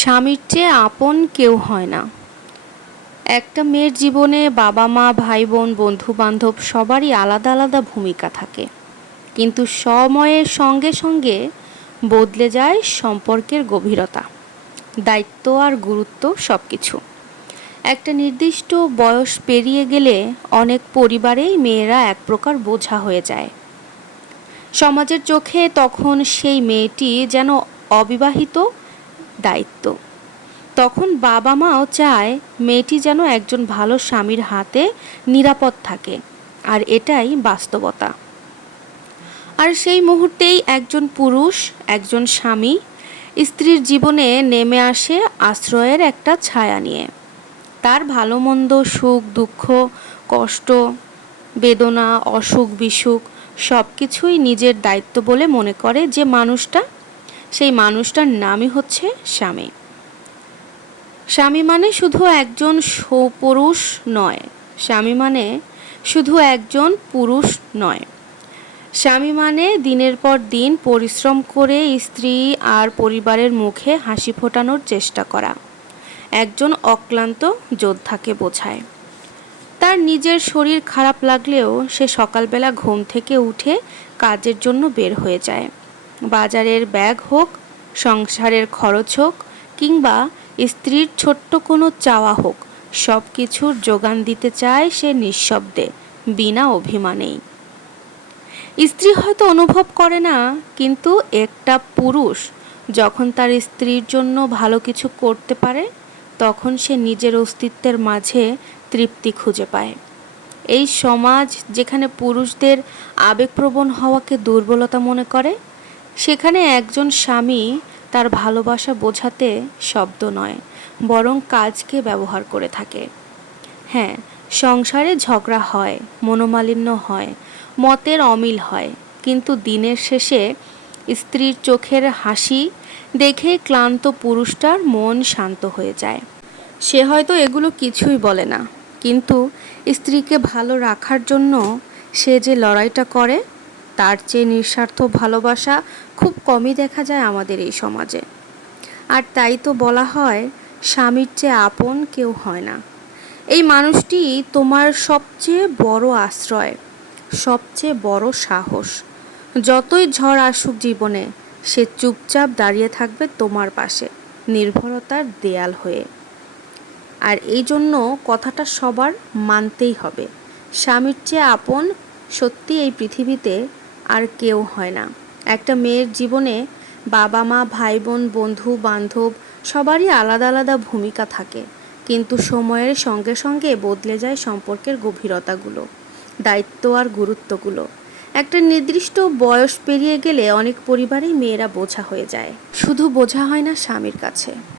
স্বামীর চেয়ে আপন কেউ হয় না। একটা মেয়ের জীবনে বাবা মা, ভাই বোন বন্ধু বান্ধব সবারই আলাদা আলাদা ভূমিকা থাকে। কিন্তু সময়ের সঙ্গে সঙ্গে বদলে যায় সম্পর্কের গভীরতা, দায়িত্ব আর গুরুত্ব সব কিছু একটা নির্দিষ্ট বয়স পেরিয়ে গেলে অনেক পরিবারেই মেয়েরা এক প্রকার বোঝা হয়ে যায়। সমাজের চোখে তখন সেই মেয়েটি যেন অবিবাহিত দায়িত্ব। তখন বাবা মাও চায় মেয়েটি যেন একজন ভালো স্বামীর হাতে নিরাপদ থাকে, আর এটাই বাস্তবতা। আর সেই মুহূর্তেই একজন পুরুষ, একজন স্বামী স্ত্রীর জীবনে নেমে আসে আশ্রয়ের একটা ছায়া নিয়ে। তার ভালো মন্দ সুখ, দুঃখ, কষ্ট, বেদনা অসুখ বিসুখ সব কিছুই নিজের দায়িত্ব বলে মনে করে যে মানুষটা সেই মানুষটার নামই হচ্ছে স্বামী। স্বামী মানে শুধু একজন পুরুষ নয়। স্বামী মানে শুধু একজন পুরুষ নয়। স্বামী মানে দিনের পর দিন পরিশ্রম করে স্ত্রী আর পরিবারের মুখে হাসি ফোটানোর চেষ্টা করা। একজন অক্লান্ত যোদ্ধাকে বোঝায়। তার নিজের শরীর খারাপ লাগলেও সে সকালবেলা ঘুম থেকে উঠে কাজের জন্য বের হয়ে যায়। বাজারের ব্যাগ হোক, সংসারের খরচ হোক, কিংবা স্ত্রীর ছোট্ট কোনো চাওয়া হোক সব কিছুর যোগান দিতে চায় সে নিঃশব্দে, বিনা অভিমানেই। স্ত্রী হয়তো অনুভব করে না, কিন্তু একটা পুরুষ যখন তার স্ত্রীর জন্য ভালো কিছু করতে পারে, তখন সে নিজের অস্তিত্বের মাঝে তৃপ্তি খুঁজে পায়। এই সমাজ যেখানে পুরুষদের আবেগপ্রবণ হওয়াকে দুর্বলতা মনে করে সেখানে একজন স্বামী তার ভালোবাসা বোঝাতে শব্দ নয়, বরং কাজকে ব্যবহার করে থাকে। হ্যাঁ সংসারে ঝগড়া হয়, মনোমালিন্য হয়, মতের অমিল হয়, কিন্তু দিনের শেষে স্ত্রীর চোখের হাসি দেখে ক্লান্ত পুরুষটার মন শান্ত হয়ে যায়। সে হয়তো এগুলো কিছুই বলে না, কিন্তু স্ত্রীকে ভালো রাখার জন্য সে যে লড়াইটা করে তার চেয়ে নিঃস্বার্থ ভালোবাসা খুব কমই দেখা যায় আমাদের এই সমাজে। আর তাই তো বলা হয়, স্বামীর চেয়ে আপন কেউ হয় না। এই মানুষটি তোমার সবচেয়ে বড় আশ্রয়, সবচেয়ে বড় সাহস। যতই ঝড় আসুক জীবনে, সে চুপচাপ দাঁড়িয়ে থাকবে তোমার পাশে, নির্ভরতার দেয়াল হয়ে। আর এই জন্য কথাটা সবার মানতেই হবে, স্বামীর চেয়ে আপন সত্যি এই পৃথিবীতে আর কেউ হয় না। একটা মেয়ের জীবনে বাবা মা ভাই বোন বন্ধু, বান্ধব সবারই আলাদা আলাদা ভূমিকা থাকে। কিন্তু সময়ের সঙ্গে সঙ্গে বদলে যায় সম্পর্কের গভীরতাগুলো, দায়িত্ব আর গুরুত্বগুলো। একটা নির্দিষ্ট বয়স পেরিয়ে গেলে অনেক পরিবারেই মেয়েরা বোঝা হয়ে যায়। শুধু বোঝা হয় না স্বামীর কাছে।